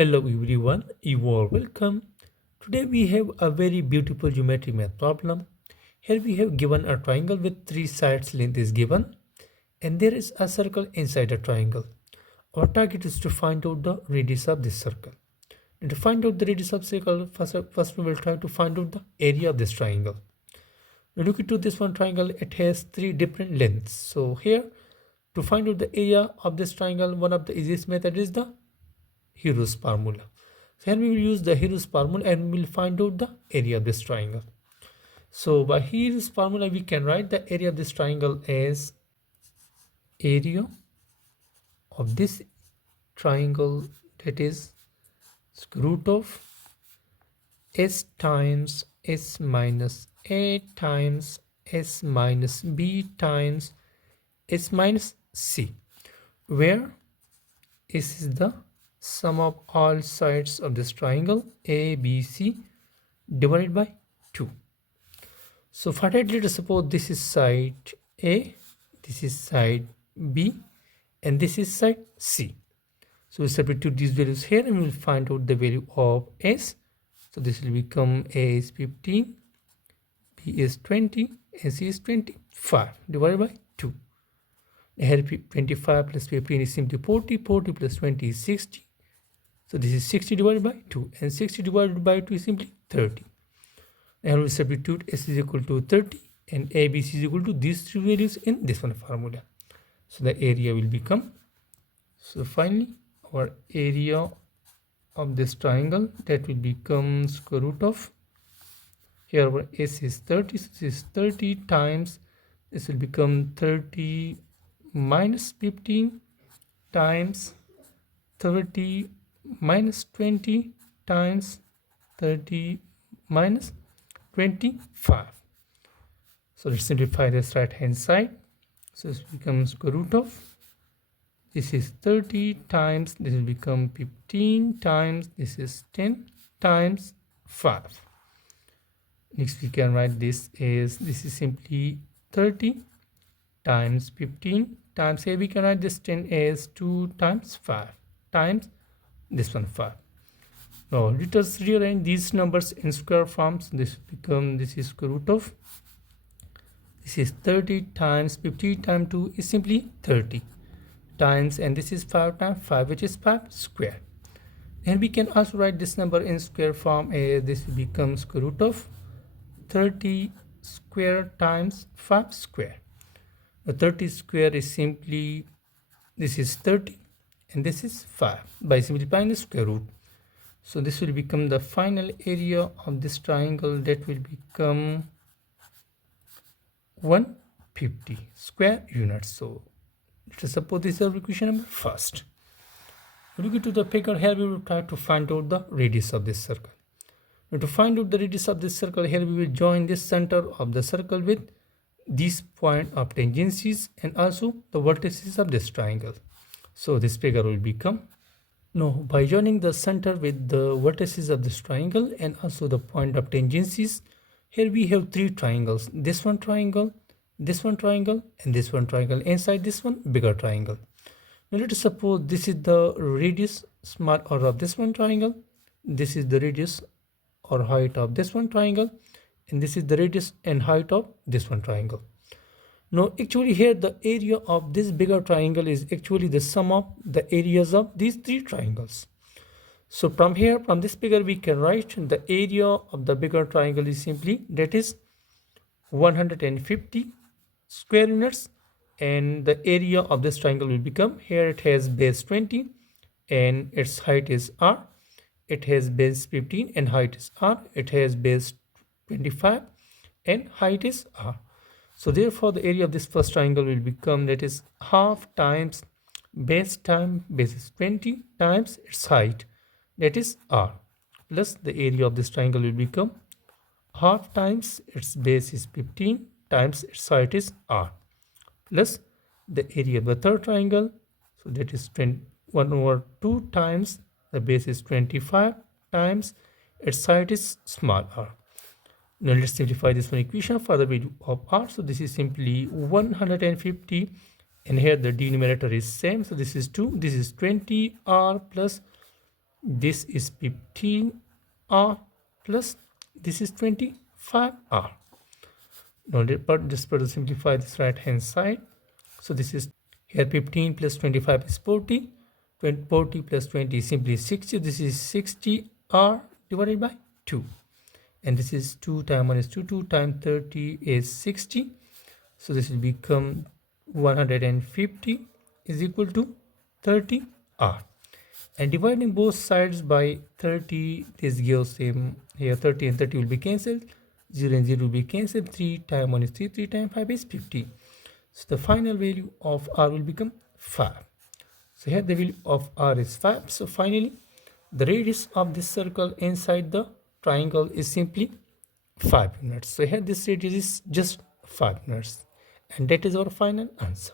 Hello everyone, you are welcome. Today we have a very beautiful geometry math problem. Here we have given a triangle with three sides, length is given, and there is a circle inside a triangle. Our target is to find out the radius of this circle. And to find out the radius of circle, first we will try to find out the area of this triangle. Now look into this one triangle, it has three different lengths. So here, to find out the area of this triangle, one of the easiest method is the Hero's formula. So here we will use the Hero's formula and we will find out the area of this triangle. So by Hero's formula, we can write the area of this triangle as area of this triangle, that is square root of s times s minus a times s minus b times s minus c, where s is the sum of all sides of this triangle ABC divided by 2. So for that, let us suppose this is side A, this is side B, and this is side C. So we substitute these values here and we will find out the value of S. So this will become A is 15, B is 20, and C is 25 divided by 2. Here 25 plus 15 is simply 40, 40 plus 20 is 60. So this is 60 divided by 2, and 60 divided by 2 is simply 30. Now we substitute S is equal to 30 and ABC is equal to these three values in this one formula. So the area will become, so finally our area of this triangle, that will become square root of, here our S is 30, so this is 30 times, this will become 30 minus 15 times 30 minus 20 times 30 minus 25. So let's simplify this right hand side. So this becomes square root of, this is 30 times, this will become 15 times, this is 10 times 5. Next we can write this as, this is simply 30 times 15 times, here we can write this 10 as 2 times 5 times this one 5. Now let us rearrange these numbers in square forms. This become, this is square root of, this is 30 times 50 times 2 is simply 30 times, and this is 5 times 5, which is 5 square. And we can also write this number in square form as, this becomes square root of 30 square times 5 square. The 30 square is simply, this is 30 and this is 5 by simplifying the square root. So this will become the final area of this triangle, that will become 150 square units. So let us suppose this is our equation number first. Looking to the figure, here we will try to find out the radius of this circle. Now to find out the radius of this circle, here we will join this center of the circle with this point of tangencies and also the vertices of this triangle. So this figure will become, now by joining the center with the vertices of this triangle and also the point of tangencies, here we have three triangles, this one triangle, this one triangle, and this one triangle inside this one bigger triangle. Now let us suppose this is the radius small r of this one triangle, this is the radius or height of this one triangle, and this is the radius and height of this one triangle. Now actually here the area of this bigger triangle is actually the sum of the areas of these three triangles. So from here, from this figure, we can write the area of the bigger triangle is simply, that is 150 square units, and the area of this triangle will become, here it has base 20 and its height is r, it has base 15 and height is r, it has base 25 and height is r. So therefore the area of this first triangle will become, that is half times base is 20 times its height, that is r, plus the area of this triangle will become half times its base is 15 times its height is r, plus the area of the third triangle, so that is 1 over 2 times the base is 25 times its height is small r. Now let's simplify this one equation for the value of r. So this is simply 150, and here the denominator is same, so this is 2, this is 20r plus This is 15r plus this is 25r. Now just further simplify this right hand side. So this is here 15 plus 25 is 40. 40 plus 20 is simply 60. This is 60r divided by 2. And this is 2 times 1 is 2. 2 times 30 is 60. So this will become 150 is equal to 30r. And dividing both sides by 30, this gives him here 30 and 30 will be cancelled. 0 and 0 will be cancelled. 3 times 1 is 3. 3 times 5 is 50. So the final value of r will become 5. So here the value of r is 5. So finally, the radius of this circle inside the triangle is simply 5 units. So here this radius is just 5 units. And that is our final answer.